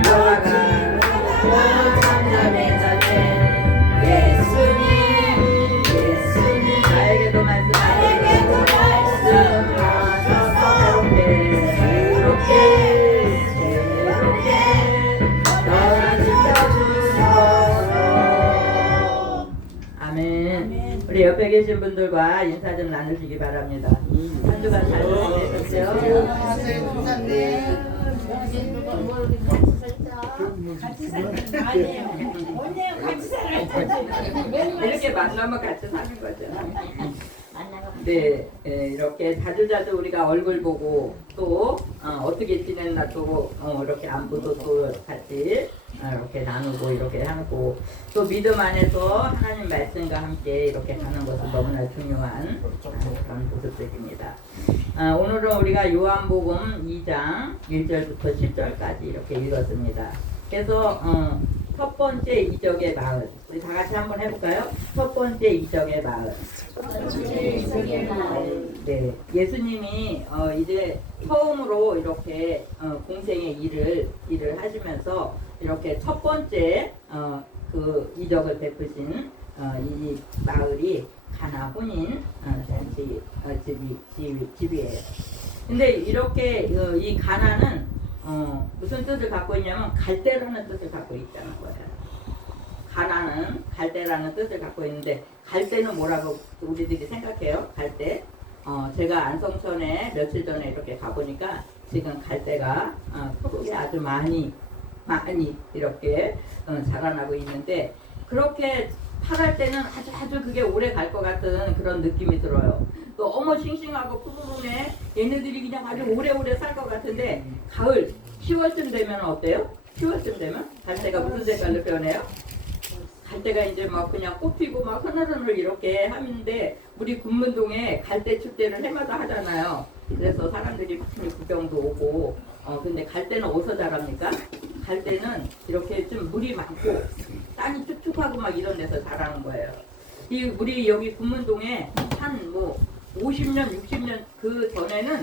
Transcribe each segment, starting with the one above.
거친 바다가 참전해졌네. 예수님 나에게도 말씀하셔서 새롭게 너를 지켜주소서. 아멘. 우리 옆에 계신 분들과 인사 좀 나누시기 바랍니다. 한 주간 잘 보내셨죠? 같이 살아요. 이렇게 만나면 같이 사는 거죠. 네, 이렇게 자주자주 우리가 얼굴 보고 또 어떻게 지냈나 또 이렇게 안부도 또 같이 이렇게 나누고 이렇게 하고 또 믿음 안에서 하나님 말씀과 함께 이렇게 가는 것은 너무나 중요한 그런 모습들입니다. 오늘은 우리가 요한복음 2장 1절부터 10절까지 이렇게 읽었습니다. 그래서 첫 번째 이적의 마을 우리 다 같이 한번 해볼까요? 첫 번째 이적의 마을. 네, 예수님이 이제 처음으로 이렇게 공생의 일을 하시면서 이렇게 첫 번째 그 이적을 베푸신 이 마을이 가나 혼인 잔치 집이에요. 근데 이렇게 이 가나는 무슨 뜻을 갖고 있냐면 갈대라는 뜻을 갖고 있다는 거예요. 가나는 갈대라는 뜻을 갖고 있는데 갈대는 뭐라고 우리들이 생각해요? 갈대. 제가 안성천에 며칠 전에 이렇게 가보니까 지금 갈대가 토록이 아주 많이 이렇게 자라나고 있는데 그렇게 파랄 때는 아주 그게 오래 갈 것 같은 그런 느낌이 들어요. 너무 싱싱하고 푸르르네. 얘네들이 그냥 아주 오래오래 살 것 같은데 가을 10월쯤 되면 어때요? 10월쯤 되면 갈대가 무슨 색깔로 변해요? 갈대가 이제 막 그냥 꽃피고 막 흐느흐느 이렇게 하는데 우리 군문동에 갈대 축제를 해마다 하잖아요. 그래서 사람들이 많이 구경도 오고 근데 갈대는 어디서 자랍니까? 갈대는 이렇게 좀 물이 많고 땅이 축축하고 막 이런 데서 자라는 거예요. 우리 여기 군문동에 한 뭐 50년, 60년 그 전에는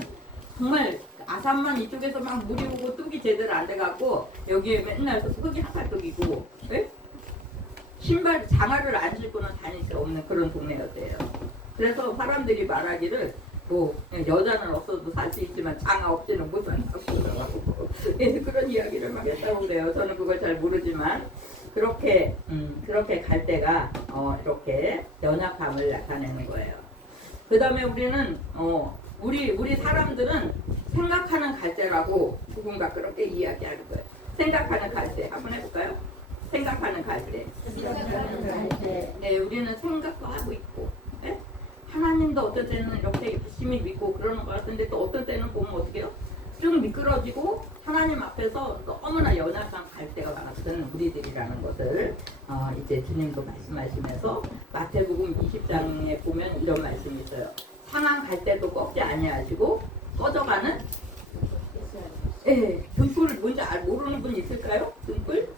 정말 아산만 이쪽에서 막 물이 오고 뚝이 제대로 안 돼갖고 여기에 맨날 흙이 하갈뚝이고 신발 장화를 안 신고는 다닐 수 없는 그런 동네였대요. 그래서 사람들이 말하기를 뭐 여자는 없어도 살 수 있지만 장화 없이는 못 산다고 그런 이야기를 막 했다고 그래요. 저는 그걸 잘 모르지만 그렇게 갈 때가 이렇게 연약함을 나타내는 거예요. 그 다음에 우리는 우리 사람들은 생각하는 갈대라고 누군가 그렇게 이야기하는 거예요. 생각하는 갈대 한번 해볼까요? 생각하는 갈대. 네, 우리는 생각도 하고 있고, 네? 하나님도 어떤 때는 이렇게 열심히 믿고 그러는 것 같은데 또 어떤 때는 보면 어떻게 해요? 좀 미끄러지고 하나님 앞에서 너무나 연약한 갈대가 같은 우리들이라는 것을 이제 주님도 말씀하시면서 마태복음 20장에 보면 이런 말씀이 있어요. 상한 갈대도 꺾지 아니하시고 꺼져가는 등불 뭔지 모르는 분 있을까요? 등불?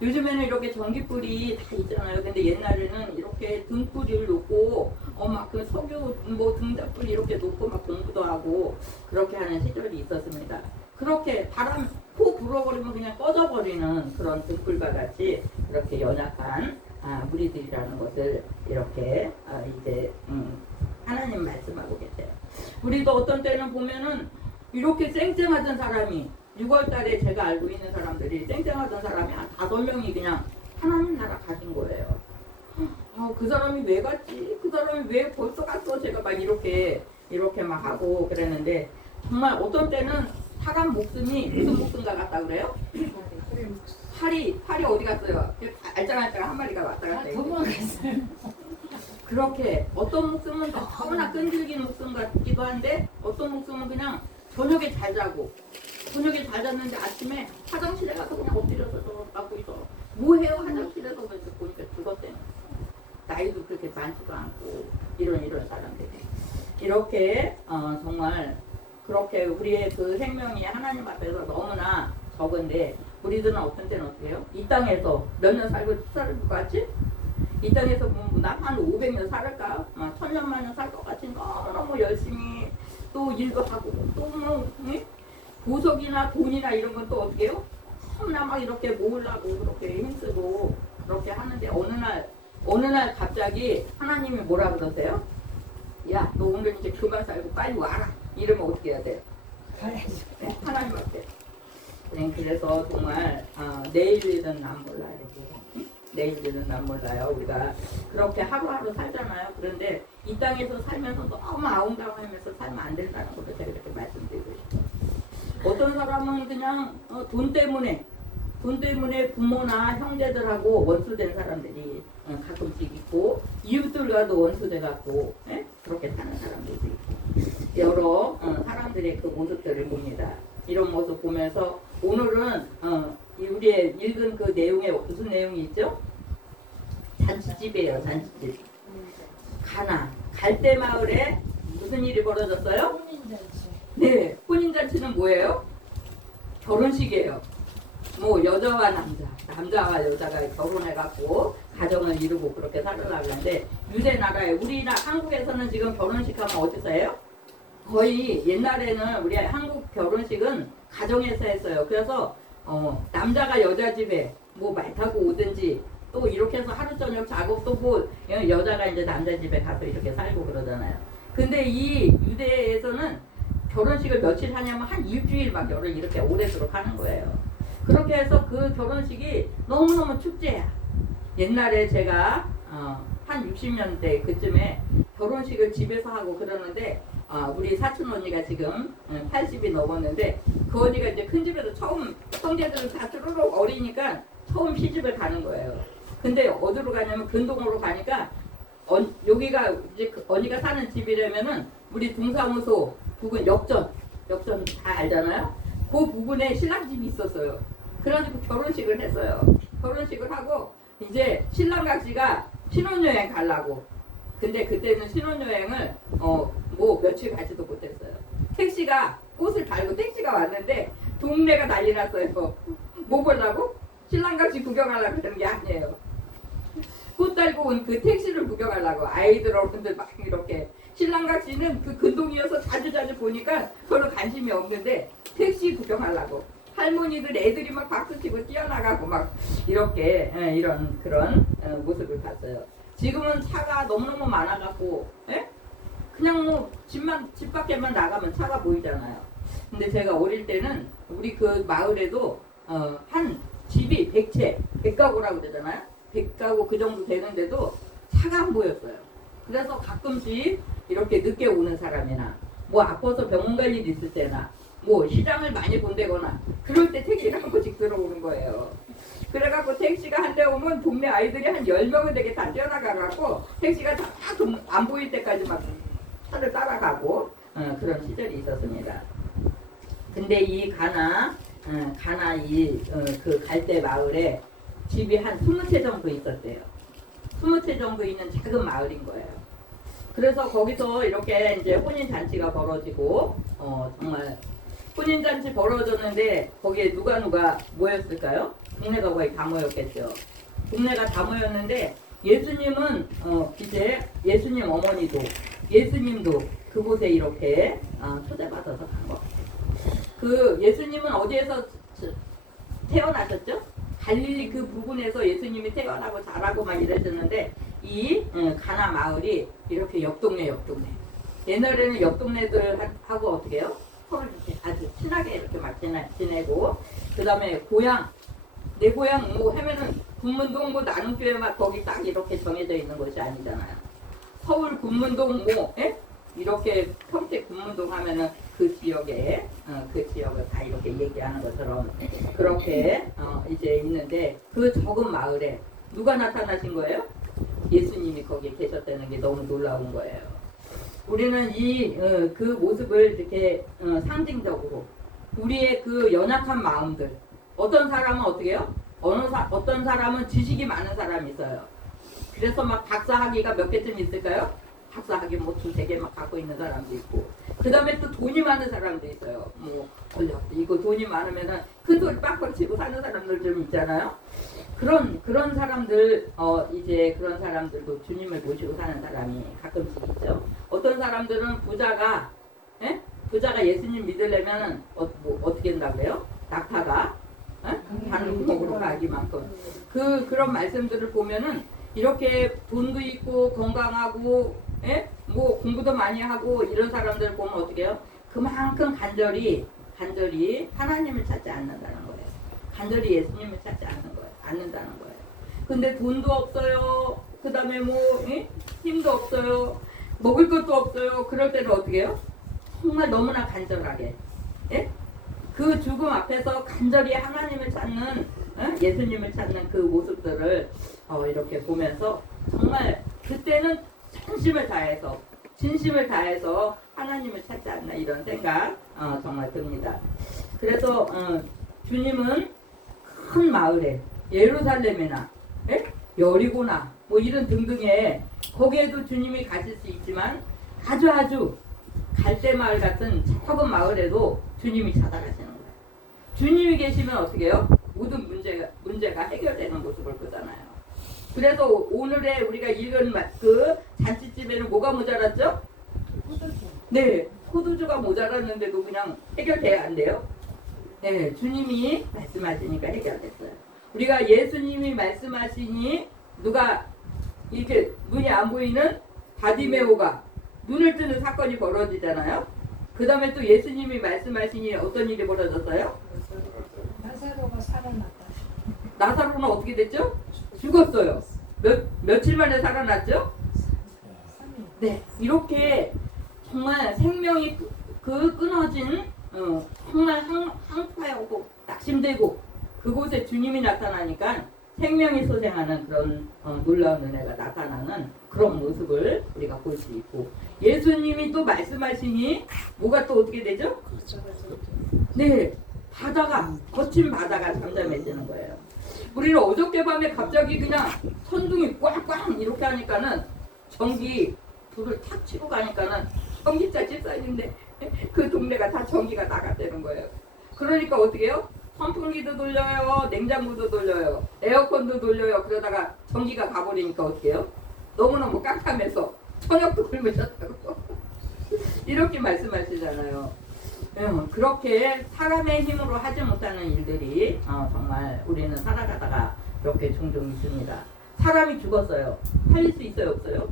요즘에는 이렇게 전기불이 다 있잖아요. 근데 옛날에는 이렇게 등불을 놓고 막 그 석유 뭐 등잔불 이렇게 놓고 막 공부도 하고 그렇게 하는 시절이 있었습니다. 그렇게 바람 코 불어버리면 그냥 꺼져버리는 그런 등불과 같이 이렇게 연약한 무리들이라는 것을 이렇게 이제 하나님 말씀하고 계세요. 우리도 어떤 때는 보면은 이렇게 쌩쌩하던 사람이 6월달에 제가 알고 있는 사람들이 쌩쌩하던 사람이 한 5명이 그냥 하나님 나라 가신 거예요. 그 사람이 왜 갔지? 그 사람이 왜 벌써 갔어? 제가 막 이렇게 막 하고 그랬는데 정말 어떤 때는 사람 목숨이 무슨 목숨과 같다 그래요? 팔이 어디 갔어요? 알짱알짱 한 마리가 왔다 갔다 도망갔어요. 그렇게 어떤 목숨은 너무나 끈질긴 목숨 같기도 한데 어떤 목숨은 그냥 저녁에 잘 자고 저녁에 잘 잤는데 아침에 화장실에 가서 그냥 엎드려서 자고 있어. 뭐해요? 화장실에서 그래서 보니까 죽었대요. 나이도 그렇게 많지도 않고 이런 사람들이 이렇게 정말 그렇게 우리의 그 생명이 하나님 앞에서 너무나 적은데 우리들은 어떤 때는 어떻게 해요? 이 땅에서 몇 년 살고 살 것 같지? 이 땅에서 보면 난 한 500년 살을까? 1000년만 년 살 것 같이 너무 열심히 또 일도 하고 또 뭐 보석이나 돈이나 이런 건 또 어떻게 해요? 너무나 막 이렇게 모으려고 그렇게 힘쓰고 그렇게 하는데 어느 날 갑자기 하나님이 뭐라 그러세요? 야, 너 오늘 이제 그만 살고 빨리 와라. 이러면 어떻게 해야 돼? 가야지. 네, 하나님한테. 네, 그래서 정말 내일 일은 난 몰라요. 응? 내일 일은 난 몰라요. 우리가 그렇게 하루하루 살잖아요. 그런데 이 땅에서 살면서 너무 아웅다웅하면서 살면 안 된다는 것도 제가 이렇게 말씀드리고 싶어요. 어떤 사람은 그냥 돈 때문에 부모나 형제들하고 원수된 사람들이 가끔씩 있고 이웃들과도 원수돼 갖고 그렇게 사는 사람들도 있고 여러 사람들의 그 모습들을 봅니다. 이런 모습 보면서 오늘은 우리의 읽은 그 내용에 무슨 내용이 있죠? 잔치집이에요. 잔치집. 가나 갈대 마을에 무슨 일이 벌어졌어요? 혼인잔치. 네, 혼인잔치는 뭐예요? 결혼식이에요. 뭐 여자와 남자와 여자가 결혼해갖고 가정을 이루고 그렇게 살아가는데 유대 나라에 우리나라 한국에서는 지금 결혼식 하면 어디서 해요? 거의 옛날에는 우리 한국 결혼식은 가정에서 했어요. 그래서 남자가 여자 집에 뭐 말 타고 오든지 또 이렇게 해서 하루 저녁 자고 또 뭐 여자가 이제 남자 집에 가서 이렇게 살고 그러잖아요. 근데 이 유대에서는 결혼식을 며칠 하냐면 한 일주일 막 열흘 이렇게 오래도록 하는 거예요. 그렇게 해서 그 결혼식이 너무너무 축제야. 옛날에 제가 한 60년대 그쯤에 결혼식을 집에서 하고 그러는데 우리 사촌 언니가 지금 80이 넘었는데 그 언니가 이제 큰 집에서 처음 형제들은 다 쭈루룩 어리니까 처음 시집을 가는 거예요. 근데 어디로 가냐면 근동으로 가니까 여기가 이제 언니가 사는 집이라면은 우리 동사무소 부근 역전 다 알잖아요. 그 부근에 신랑집이 있었어요. 그래가지고 결혼식을 했어요. 결혼식을 하고 이제 신랑각시가 신혼여행 가려고. 근데 그때는 신혼여행을 뭐 며칠 가지도 못했어요. 택시가 꽃을 달고 택시가 왔는데 동네가 난리 났어요. 뭐 보려고? 신랑각시 구경하려고 그러는 게 아니에요. 꽃 달고 온 그 택시를 구경하려고 아이들 어른들 막 이렇게 신랑각시는 그 근동이어서 자주 보니까 별로 관심이 없는데 택시 구경하려고 할머니들 애들이 막 박수치고 뛰어나가고 막 이렇게 이런 그런 모습을 봤어요. 지금은 차가 너무너무 많아갖고 그냥 뭐 집 밖에만 나가면 차가 보이잖아요. 근데 제가 어릴 때는 우리 그 마을에도 한 집이 100가구라고 그러잖아요. 100가구 그 정도 되는데도 차가 안 보였어요. 그래서 가끔씩 이렇게 늦게 오는 사람이나 뭐 아파서 병원 갈 일 있을 때나 뭐 시장을 많이 본다거나 그럴 때 택시가 한 번씩 들어오는 거예요. 그래갖고 택시가 한 대 오면 동네 아이들이 한 10명은 되게 다 뛰어나가갖고 택시가 다 안 보일 때까지 막 차를 따라가고 그런 시절이 있었습니다. 근데 이 가나 그 갈대 마을에 집이 한 20채 정도 있었대요. 20채 정도 있는 작은 마을인 거예요. 그래서 거기서 이렇게 이제 혼인잔치가 벌어지고 정말 혼인잔치 벌어졌는데 거기에 누가 모였을까요? 동네가 거의 다 모였겠죠. 동네가 다 모였는데 예수님은 이제 예수님 어머니도 예수님도 그곳에 이렇게 초대받아서 간 거. 그 예수님은 어디에서 태어나셨죠? 갈릴리 그 부근에서 예수님이 태어나고 자라고 막 이러셨는데 이 가나 마을이 이렇게 옆동네 옛날에는 옆동네들하고 어떻게 해요? 서로 이렇게 아주 친하게 이렇게 막 지내고 그 다음에 내 고향 뭐 하면은 군문동 뭐 나눔교회 막 거기 딱 이렇게 정해져 있는 것이 아니잖아요. 서울 군문동 뭐 이렇게 평택 군문동 하면은 그 지역에 그 지역을 다 이렇게 얘기하는 것처럼 그렇게 이제 있는데 그 적은 마을에 누가 나타나신 거예요? 예수님이 거기에 계셨다는 게 너무 놀라운 거예요. 우리는 그 모습을 이렇게 상징적으로 우리의 그 연약한 마음들 어떤 사람은 어떻게 해요? 어떤 사람은 지식이 많은 사람이 있어요. 그래서 막 박사학위가 몇 개쯤 있을까요? 박사학위 뭐 2-3개 막 갖고 있는 사람도 있고 그 다음에 또 돈이 많은 사람도 있어요. 뭐 이거 돈이 많으면은 큰 소리 빡빡 치고 사는 사람들 좀 있잖아요. 그런 사람들 이제 그런 사람들도 주님을 모시고 사는 사람이 가끔씩 있죠. 어떤 사람들은 부자가 예수님 믿으려면 뭐 어떻게 한다고요? 낙타가 하늘목으로 가기만큼 그런 말씀들을 보면은 이렇게 돈도 있고 건강하고 뭐 공부도 많이 하고 이런 사람들 보면 어떻게 해요? 그만큼 간절히 하나님을 찾지 않는다는 거예요. 간절히 예수님을 찾지 않는다는 거예요. 근데 돈도 없어요. 그 다음에 뭐 힘도 없어요. 먹을 것도 없어요. 그럴 때는 어떻게 해요? 정말 너무나 간절하게 그 죽음 앞에서 간절히 하나님을 찾는 예수님을 찾는 그 모습들을 이렇게 보면서 정말 그때는 진심을 다해서 하나님을 찾지 않나 이런 생각 정말 듭니다. 그래서 주님은 큰 마을에 예루살렘이나 여리고나 뭐 이런 등등의 거기에도 주님이 가실 수 있지만 아주 갈대마을 같은 작은 마을에도 주님이 찾아가시는 거예요. 주님이 계시면 어떻게 해요? 모든 문제가 해결되는 모습을 보잖아요. 그래서 오늘의 우리가 읽은 그 잔치집에는 뭐가 모자랐죠? 네, 포도주가 모자랐는데도 그냥 해결돼야 안 돼요? 네, 주님이 말씀하시니까 해결됐어요. 우리가 예수님이 말씀하시니 누가 이렇게 눈이 안 보이는 바디메오가 눈을 뜨는 사건이 벌어지잖아요. 그 다음에 또 예수님이 말씀하시니 어떤 일이 벌어졌어요? 나사로가 살아났다. 나사로는 어떻게 됐죠? 죽었어요. 며칠 만에 살아났죠? 3일. 네, 이렇게 정말 생명이 끊어진 정말 황폐하고 낙심되고 그곳에 주님이 나타나니까 생명이 소생하는 그런 놀라운 은혜가 나타나는 그런 모습을 우리가 볼 수 있고 예수님이 또 말씀하시니 뭐가 또 어떻게 되죠? 네, 거친 바다가 잠잠해지는 거예요. 우리는 어저께 밤에 갑자기 그냥 천둥이 꽝꽝 이렇게 하니까는 전기 불을 탁 치고 가니까는 전기차 집사님인데 그 동네가 다 전기가 나갔다는 거예요. 그러니까 어떻게 해요? 선풍기도 돌려요, 냉장고도 돌려요, 에어컨도 돌려요. 그러다가 전기가 가버리니까 어떻게 해요? 너무너무 깜깜해서 저녁도 굶으셨다고 이렇게 말씀하시잖아요. 그렇게 사람의 힘으로 하지 못하는 일들이 정말 우리는 살아가다가 이렇게 종종 있습니다. 사람이 죽었어요. 살릴 수 있어요, 없어요?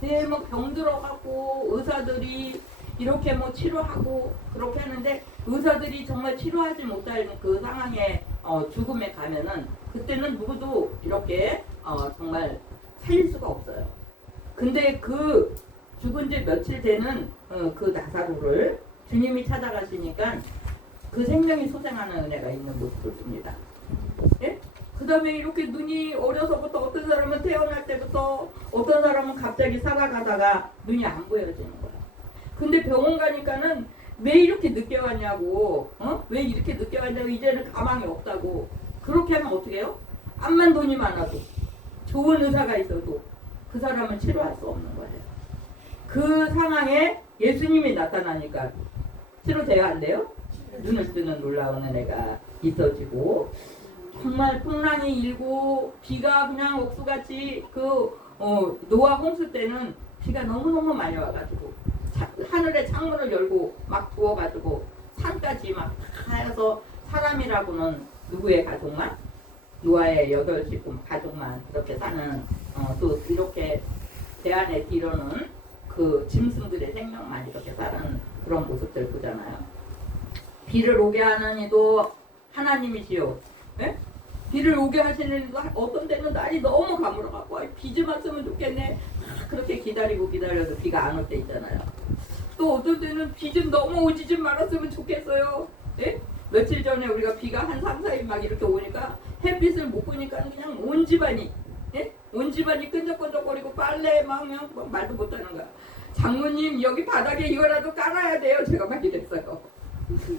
네, 뭐 병 들어가고 의사들이 이렇게 뭐 치료하고 그렇게 하는데 의사들이 정말 치료하지 못할 그 상황에 죽음에 가면은 그때는 누구도 이렇게 정말 살릴 수가 없어요. 근데 그 죽은 지 며칠 되는 그 나사로를 주님이 찾아가시니까 그 생명이 소생하는 은혜가 있는 모습을 봅니다. 예? 그 다음에 이렇게 눈이 어려서부터 어떤 사람은 태어날 때부터 어떤 사람은 갑자기 살아가다가 눈이 안 보여지는 거야. 근데 병원 가니까는 왜 이렇게 늦게 왔냐고, 왜 이렇게 늦게 왔냐고, 이제는 가망이 없다고. 그렇게 하면 어떻게 해요? 암만 돈이 많아도, 좋은 의사가 있어도 그 사람은 치료할 수 없는 거예요. 그 상황에 예수님이 나타나니까 치료돼야 안 돼요? 눈을 뜨는 놀라운 은혜가 있어지고, 정말 풍랑이 일고 비가 그냥 옥수같이 노아 홍수 때는 비가 너무너무 많이 와가지고 하늘에 창문을 열고 막 부어가지고 산까지 막 하여서 사람이라고는 누구의 가족만? 노아의 8식구 가족만 이렇게 사는 또 이렇게 대안에 뒤로는 그 짐승들의 생명만 이렇게 사는 그런 모습들 보잖아요. 비를 오게 하는 이도 하나님이시요. 네? 비를 오게 하시는 이도 어떤 때는 날이 너무 가물어갖고 비 좀 왔으면 좋겠네. 그렇게 기다려도 비가 안 올 때 있잖아요. 또 어떤 때는 비 좀 너무 오지 좀 말았으면 좋겠어요. 네? 며칠 전에 우리가 비가 한 3, 4일 막 이렇게 오니까 햇빛을 못 보니까 그냥 온 집안이 끈적끈적거리고 빨래 막 그냥 말도 못하는 거야. 장모님 여기 바닥에 이거라도 깔아야 돼요. 제가 막 이랬어요.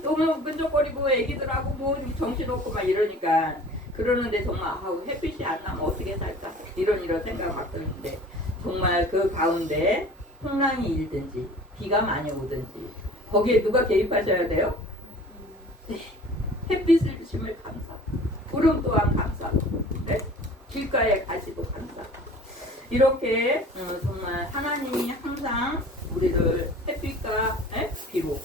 너무 끈적거리고 애기들하고 뭐 정신없고 막 이러니까 그러는데 정말 햇빛이 안 나면 어떻게 살까 이런 생각 막 드는데 정말 그 가운데 풍랑이 일든지 비가 많이 오든지 거기에 누가 개입하셔야 돼요? 네. 햇빛을 주심을 감사, 구름 또한 감사, 네? 길가에 가시도 감사. 이렇게 정말 하나님이 항상 우리를 햇빛과 비로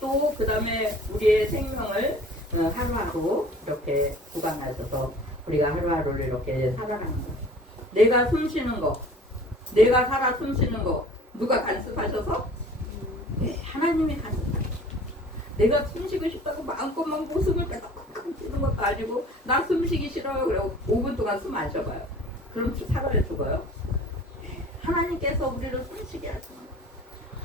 또 그 다음에 우리의 생명을 하루하루 이렇게 구간하셔서 우리가 하루하루를 이렇게 살아가는 거. 내가 숨 쉬는 거, 내가 살아 숨 쉬는 거 누가 간섭하셔서? 네, 하나님이 간섭하셔서. 내가 숨 쉬고 싶다고 마음껏만 목숨을 빼덕빼덕 쉬는 것도 아니고 나 숨 쉬기 싫어요. 그리고 5분 동안 숨 안 쉬어봐요. 그럼 살아야 죽어요? 하나님께서 우리를 숨쉬게 하시는 거예요.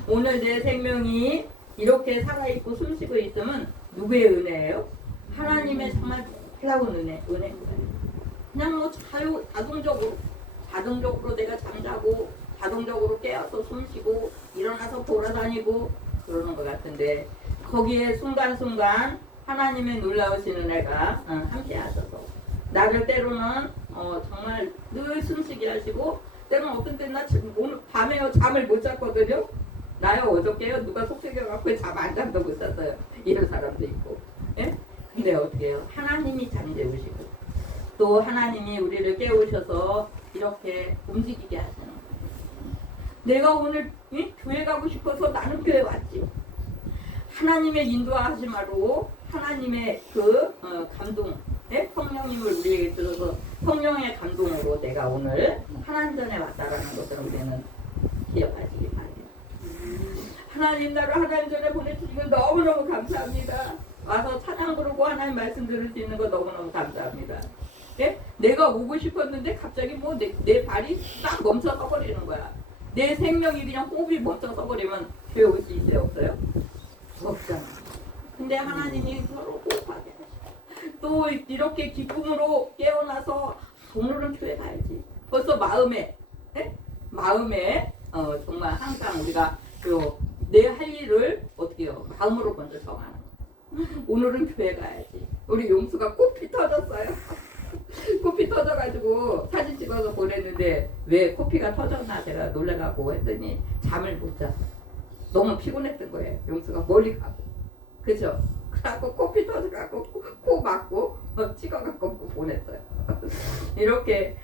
오늘 내 생명이 이렇게 살아있고 숨쉬고 있으면 누구의 은혜예요? 하나님의 정말 놀라운 은혜인 거예요. 그냥 뭐 자동적으로 내가 잠자고 자동적으로 깨어서 숨쉬고 일어나서 돌아다니고 그러는 것 같은데 거기에 순간순간 하나님의 놀라우신 은혜가 함께 하셔서 나를 때로는 정말 늘 숨쉬게 하시고 때로는 어떤 때는 나 오늘 밤에 잠을 못 잤거든요. 나요 어저께요 누가 속삭여갖고 잠 안 잠도 못 잤어요. 이런 사람도 있고. 예? 근데 어떻게 해요? 하나님이 잠재우시고 또 하나님이 우리를 깨우셔서 이렇게 움직이게 하시는 거예요. 내가 오늘 교회 가고 싶어서 나는 교회 왔지. 하나님의 인도하심으로 하나님의 그 감동, 성령님을 우리에게 주셔서 성령의 감동으로 내가 오늘 하나님전에 왔다라는 것을 우리는 기억하시기 바랍니다. 하나님 나를 하나님전에 보내주시고 너무너무 감사합니다. 와서 찬양 부르고 하나님 말씀 들을 수 있는 거 너무너무 감사합니다. 예? 내가 오고 싶었는데 갑자기 뭐 내 발이 딱 멈춰서 버리는 거야. 내 생명이 그냥 호흡이 멈춰서 버리면 교회 올 수 있어요? 없어요? 없잖아. 근데 하나님이 서로 호흡하게 하시고 또 이렇게 기쁨으로 깨어나서 오늘은 교회 가야지. 벌써 마음에 정말 항상 우리가 내 할 일을 어떻게 해요? 마음으로 먼저 정하는 거. 오늘은 교회 가야지. 우리 용수가 코피 터졌어요. 코피 터져가지고 사진 찍어서 보냈는데 왜 코피가 터졌나 제가 놀래가고 했더니 잠을 못 잤어. 너무 피곤했던 거예요. 용수가 멀리 가고. 그죠? 그래갖고 코피 터져갖고 코 막고 찍어갖고 보냈어요. 이렇게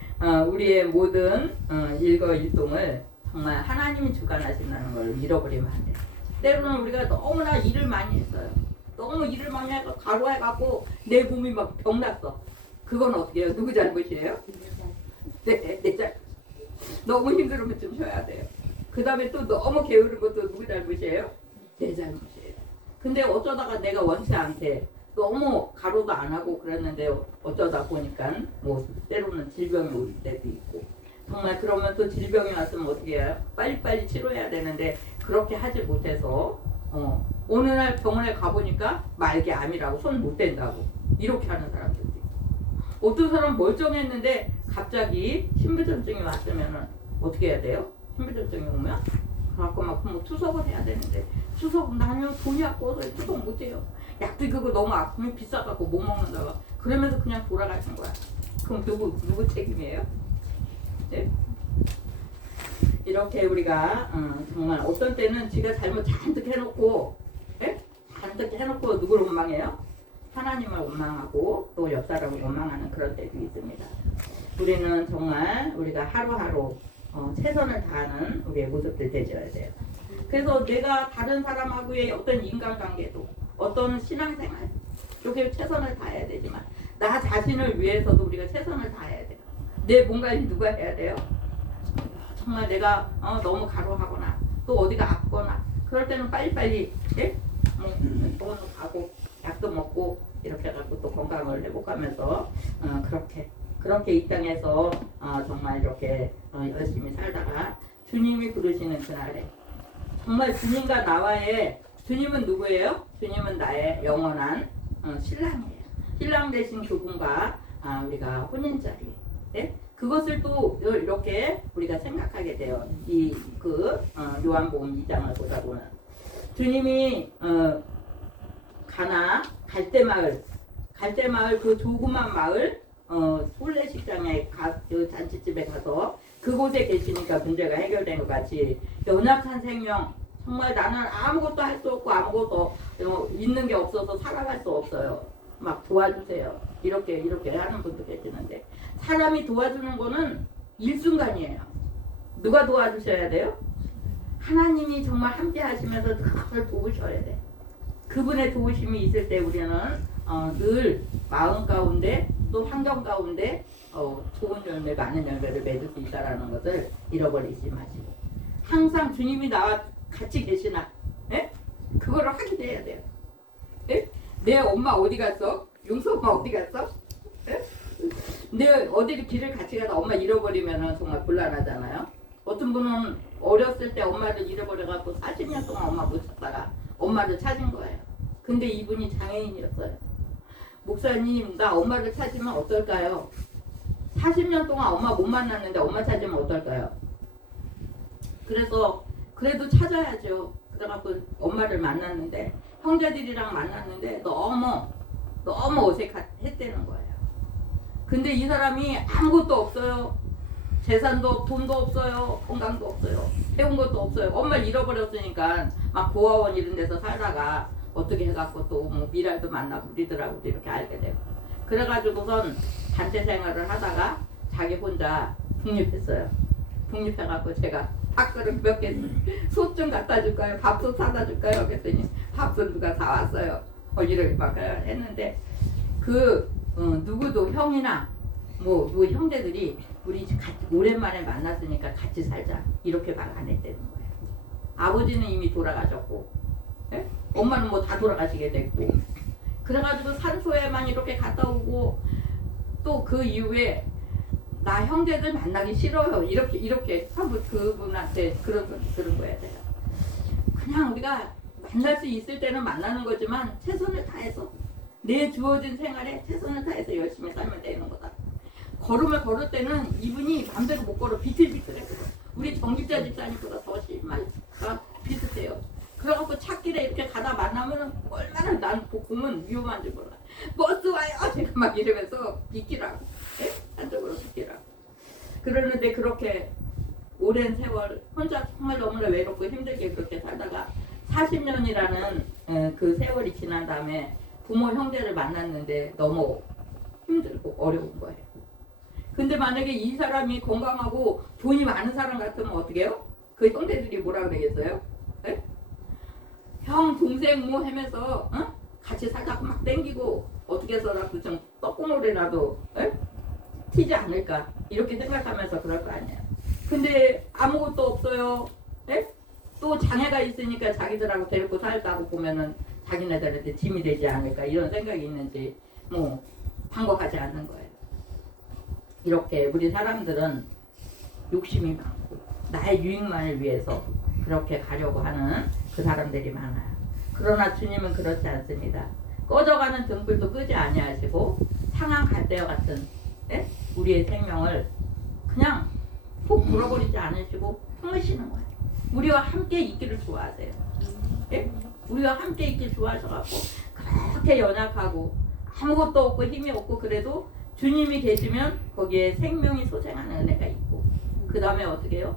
우리의 모든 일거일동을 정말 하나님이 주관하신다는 걸 잃어버리면 안 돼요. 때로는 우리가 너무나 일을 많이 했어요. 너무 일을 많이 해서 과로해갖고 내 몸이 막 병났어. 그건 어떻게 해요? 누구 잘못이에요? 내 잘. 너무 힘들으면 좀 쉬어야 돼요. 그 다음에 또 너무 게으른 것도 누구 잘못이에요? 내 잘못이에요. 근데 어쩌다가 내가 원치 않게 너무 가로도 안 하고 그랬는데 어쩌다 보니까 뭐 때로는 질병이 올 때도 있고 정말 그러면 또 질병이 왔으면 어떻게 해요? 빨리빨리 치료해야 되는데 그렇게 하지 못해서 어느 날 병원에 가보니까 말기 암이라고 손 못 댄다고 이렇게 하는 사람들도 있고 어떤 사람 멀쩡했는데 갑자기 신부전증이 왔으면 어떻게 해야 돼요? 신부전증이 오면 그래갖고 막 뭐 투석을 해야 되는데 투석은 나는 돈이 아까워서 투석 못해요. 약도 그거 너무 아프면 비싸갖고 못 먹는다가 그러면서 그냥 돌아가신 거야. 그럼 누구 책임이에요? 네? 이렇게 우리가 정말 어떤 때는 지가 잘못 잔뜩 해놓고 잔뜩 해놓고 누구를 원망해요? 하나님을 원망하고 또 옆 사람을 원망하는 그런 때도 있습니다. 우리는 정말 우리가 하루하루 최선을 다하는 우리의 모습들 되셔야 돼요. 그래서 내가 다른 사람하고의 어떤 인간관계도 어떤 신앙생활 이렇게 최선을 다해야 되지만 나 자신을 위해서도 우리가 최선을 다해야 돼요. 내 몸관리 누가 해야 돼요? 정말 내가 너무 가로하거나 또 어디가 아프거나 그럴 때는 빨리빨리 병원을 가고 약도 먹고 이렇게 해갖고 또 건강을 회복하면서 그렇게 이 땅에서 정말 이렇게 열심히 살다가 주님이 부르시는 그날에 정말 주님과 나와의 주님은 누구예요? 주님은 나의 영원한 신랑이에요. 신랑 되신 그분과 우리가 혼인자리 그것을 또 이렇게 우리가 생각하게 돼요. 요한복음 2장을 보다 보면 주님이 가나 갈대마을 그 조그만 마을 순례식장에 잔치집에 가서 그곳에 계시니까 문제가 해결된 것 같이 연약한 생명 정말 나는 아무것도 할 수 없고 아무것도 있는 게 없어서 살아갈 수 없어요. 막 도와주세요. 이렇게 하는 분도 계시는데 사람이 도와주는 거는 일순간이에요. 누가 도와주셔야 돼요? 하나님이 정말 함께 하시면서 그걸 도우셔야 돼. 그분의 도우심이 있을 때 우리는 늘 마음 가운데 또 환경 가운데 좋은 열매, 많은 열매를 맺을 수 있다라는 것을 잃어버리지 마시고 항상 주님이 나와 같이 계시나? 예? 그거를 확인해야 돼요. 예? 내 엄마 어디 갔어? 용수 엄마 어디 갔어? 예? 내 어디를 길을 같이 가다 엄마 잃어버리면 정말 곤란하잖아요. 어떤 분은 어렸을 때 엄마를 잃어버려갖고 40년 동안 엄마 못 찾다가 엄마를 찾은 거예요. 근데 이분이 장애인이었어요. 목사님, 나 엄마를 찾으면 어떨까요? 40년 동안 엄마 못 만났는데 엄마 찾으면 어떨까요? 그래서 그래도 찾아야죠. 그래갖고 엄마를 만났는데 형제들이랑 만났는데 너무 어색했다는 거예요. 근데 이 사람이 아무것도 없어요. 재산도 돈도 없어요. 건강도 없어요. 배운 것도 없어요. 엄마를 잃어버렸으니까 막 고아원 이런 데서 살다가 어떻게 해갖고 또 뭐 미랄도 만나고 우리들하고도 이렇게 알게 되고 그래가지고선 단체 생활을 하다가 자기 혼자 독립했어요. 독립해갖고 제가 밥그릇 몇 개 솥 좀 갖다 줄까요? 밥솥 사다 줄까요? 그랬더니 밥솥 누가 사왔어요. 이렇게 막 했는데 누구도 형이나 뭐 누구 형제들이 우리 같이 오랜만에 만났으니까 같이 살자 이렇게 말 안 했다는 거예요. 아버지는 이미 돌아가셨고 예? 엄마는 뭐 다 돌아가시게 됐고 그래가지고 산소에만 이렇게 갔다 오고 또 그 이후에 나 형제들 만나기 싫어요 이렇게 한번 그분한테 그런 거야 돼요. 그냥 우리가 만날 수 있을 때는 만나는 거지만 최선을 다해서 내 주어진 생활에 최선을 다해서 열심히 살면 되는 거다. 걸음을 걸을 때는 이분이 마음대로 못 걸어 비틀비틀해서 우리 정집자 집사님보다 더 심한 비슷해요. 그래갖고 찾길에 이렇게 가다 만나면 얼마나 난 보면 위험한지 몰라. 버스 와요 제가 막 이러면서 비키라고 한쪽으로 비키라고 그러는데 그렇게 오랜 세월 혼자 정말 너무나 외롭고 힘들게 그렇게 살다가 40년이라는 그 세월이 지난 다음에 부모 형제를 만났는데 너무 힘들고 어려운 거예요. 근데 만약에 이 사람이 건강하고 돈이 많은 사람 같으면 어떻게 해요? 그 형제들이 뭐라 그러겠어요? 에? 형 동생 뭐 하면서 같이 살다가 막 땡기고 어떻게 해서라도 좀 떡국물이라도 튀지 않을까 이렇게 생각하면서 그럴 거 아니에요. 근데 아무것도 없어요. 또 장애가 있으니까 자기들하고 데리고 살다고 보면은 자기네들한테 짐이 되지 않을까 이런 생각이 있는지 뭐 방법하지 않는 거예요. 이렇게 우리 사람들은 욕심이 많고 나의 유익만을 위해서 그렇게 가려고 하는 그 사람들이 많아요. 그러나 주님은 그렇지 않습니다. 꺼져가는 등불도 끄지 아니하시고 상한 갈대와 같은 우리의 생명을 그냥 푹 불어버리지 않으시고 품으시는 거예요. 우리와 함께 있기를 좋아하세요. 우리와 함께 있기를 좋아하셔갖고 그렇게 연약하고 아무것도 없고 힘이 없고 그래도 주님이 계시면 거기에 생명이 소생하는 은혜가 있고 그 다음에 어떻게 해요?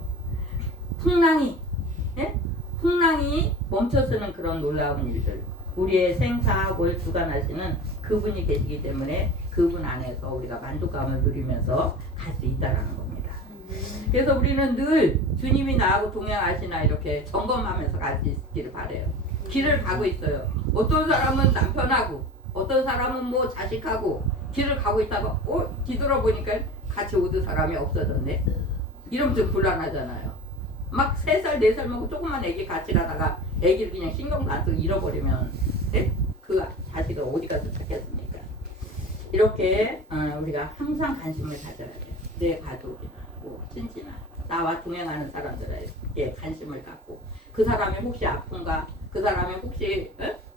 풍랑이 멈춰서는 그런 놀라운 일들 우리의 생사학을 주관하시는 그분이 계시기 때문에 그분 안에서 우리가 만족감을 누리면서 갈 수 있다는 겁니다. 그래서 우리는 늘 주님이 나하고 동행하시나 이렇게 점검하면서 갈 수 있기를 바라요. 길을 가고 있어요. 어떤 사람은 남편하고 어떤 사람은 뭐 자식하고 길을 가고 있다가 뒤돌아보니까 같이 오던 사람이 없어졌네. 이러면 좀 곤란하잖아요. 막 3살, 4살 먹고 조그만 애기 같이 가다가 애기를 그냥 신경도 안 쓰고 잃어버리면 그 자식을 어디 가서 찾겠습니까? 이렇게 우리가 항상 관심을 가져야 돼요. 내 가족이나 뭐 친지나 나와 동행하는 사람들에게 관심을 갖고 그 사람이 혹시 아픈가? 그 사람이 혹시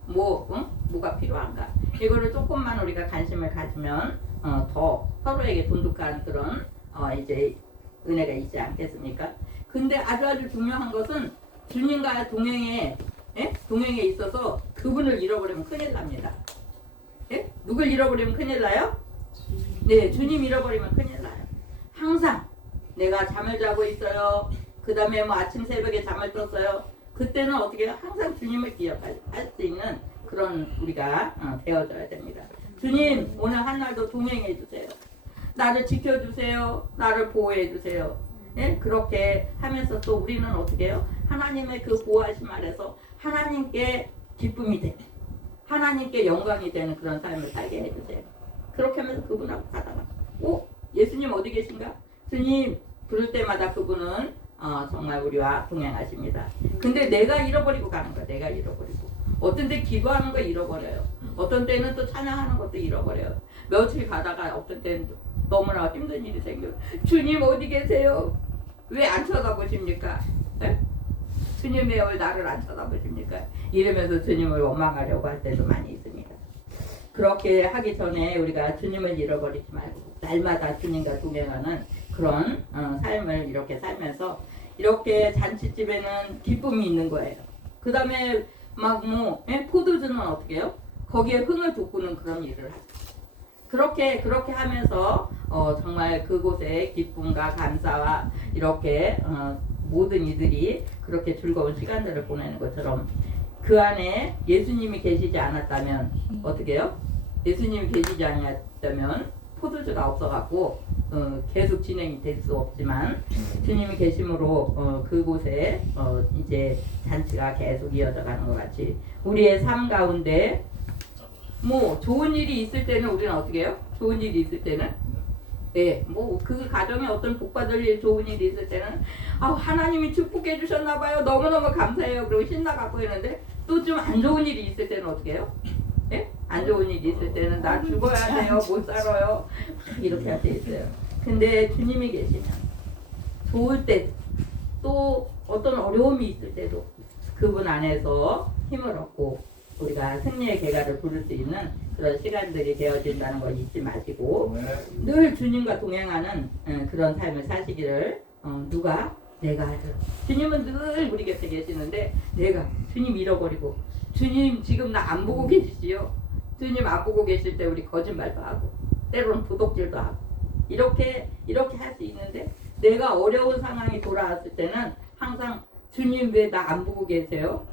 뭐가 필요한가? 이거를 조금만 우리가 관심을 가지면 더 서로에게 돈독한 그런 이제 은혜가 있지 않겠습니까? 근데 아주 중요한 것은 주님과 동행에 있어서 그분을 잃어버리면 큰일 납니다. 누굴 잃어버리면 큰일 나요? 네, 주님 잃어버리면 큰일 나요. 항상 내가 잠을 자고 있어요. 그 다음에 뭐 아침 새벽에 잠을 떴어요. 그때는 어떻게 해요? 항상 주님을 기억할 수 있는 그런 우리가 되어져야 됩니다. 주님 오늘 한 날도 동행해 주세요. 나를 지켜주세요. 나를 보호해 주세요. 그렇게 하면서 또 우리는 어떻게 해요? 하나님의 그 보호하심 아래서 하나님께 기쁨이 돼. 하나님께 영광이 되는 그런 삶을 살게 해주세요. 그렇게 하면서 그분하고 가다가 예수님 어디 계신가? 주님 부를 때마다 그분은 정말 우리와 동행하십니다. 근데 내가 잃어버리고 가는 거야. 내가 잃어버리고 어떤 때 기도하는 거 잃어버려요. 어떤 때는 또 찬양하는 것도 잃어버려요. 며칠 가다가 어떤 때는 너무나 힘든 일이 생겨요. 주님 어디 계세요? 왜 안 쳐다보십니까? 네? 주님 왜 나를 안 쳐다보십니까? 이러면서 주님을 원망하려고 할 때도 많이 있습니다. 그렇게 하기 전에 우리가 주님을 잃어버리지 말고 날마다 주님과 동행하는 그런 삶을 이렇게 살면서 이렇게 잔치집에는 기쁨이 있는 거예요. 그 다음에 막 포도주는 어떻게 해요? 거기에 흥을 돋구는 그런 일을 하죠. 그렇게 하면서 정말 그곳에 기쁨과 감사와 이렇게 모든 이들이 그렇게 즐거운 시간들을 보내는 것처럼 그 안에 예수님이 계시지 않았다면 어떻게 해요? 예수님이 계시지 않았다면 포도주가 없어갖고 계속 진행이 될 수 없지만 주님이 계심으로 그곳에 이제 잔치가 계속 이어져가는 것 같이 우리의 삶 가운데 뭐 좋은 일이 있을 때는 우리는 어떻게 해요? 좋은 일이 있을 때는 그 가정에 어떤 복받을 일 좋은 일이 있을 때는 하나님이 축복해 주셨나 봐요. 너무너무 감사해요. 그리고 신나갖고 했는데 또 좀 안 좋은 일이 있을 때는 어떻게 해요? 안 좋은 일이 있을 때는 나 죽어야 돼요. 못 살아요. 이렇게 할 때 있어요. 근데 주님이 계시면 좋을 때 또 어떤 어려움이 있을 때도 그분 안에서 힘을 얻고 우리가 승리의 계가를 부를 수 있는 그런 시간들이 되어진다는 걸 잊지 마시고 늘 주님과 동행하는 그런 삶을 사시기를 누가? 내가 하죠. 주님은 늘 우리 곁에 계시는데 내가 주님 잃어버리고 주님 지금 나 안 보고 계시지요? 주님 안 보고 계실 때 우리 거짓말도 하고 때로는 도둑질도 하고 이렇게 할 수 있는데 내가 어려운 상황이 돌아왔을 때는 항상 주님 왜 나 안 보고 계세요?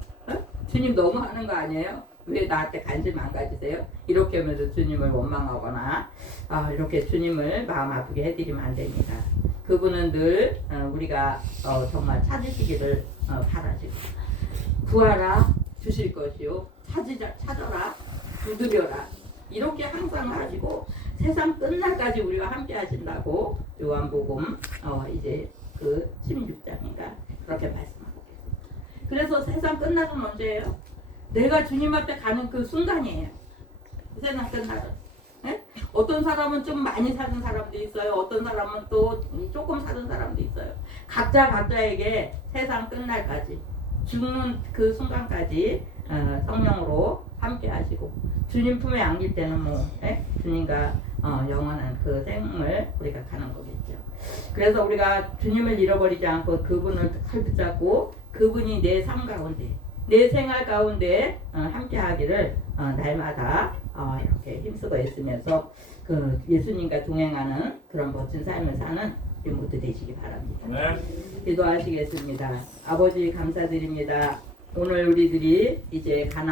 주님 너무 하는 거 아니에요? 왜 나한테 관심 안 가지세요? 이렇게 하면서 주님을 원망하거나 이렇게 주님을 마음 아프게 해드리면 안 됩니다. 그분은 늘 우리가 정말 찾으시기를 바라시고 구하라 주실 것이요 찾아라 두드려라 이렇게 항상 하시고 세상 끝날까지 우리와 함께 하신다고 요한복음 이제 그 16장인가 그렇게 말씀하고 계세요. 그래서 세상 끝나는 언제예요? 내가 주님 앞에 가는 그 순간이에요. 세상 끝나는. 어떤 사람은 좀 많이 사는 사람도 있어요. 어떤 사람은 또 조금 사는 사람도 있어요. 각자에게 세상 끝날까지 죽는 그 순간까지 성령으로 함께 하시고 주님 품에 안길 때는 주님과 영원한 그 생을 우리가 가는 거겠죠. 그래서 우리가 주님을 잃어버리지 않고 그분을 칼 붙잡고 그분이 내 삶 가운데 내 생활 가운데 함께 하기를 날마다 이렇게 힘쓰고 애쓰면서 그 예수님과 동행하는 그런 멋진 삶을 사는 우리 모두 되시기 바랍니다. 기도하시겠습니다. 아버지 감사드립니다. 오늘 우리들이 이제 가나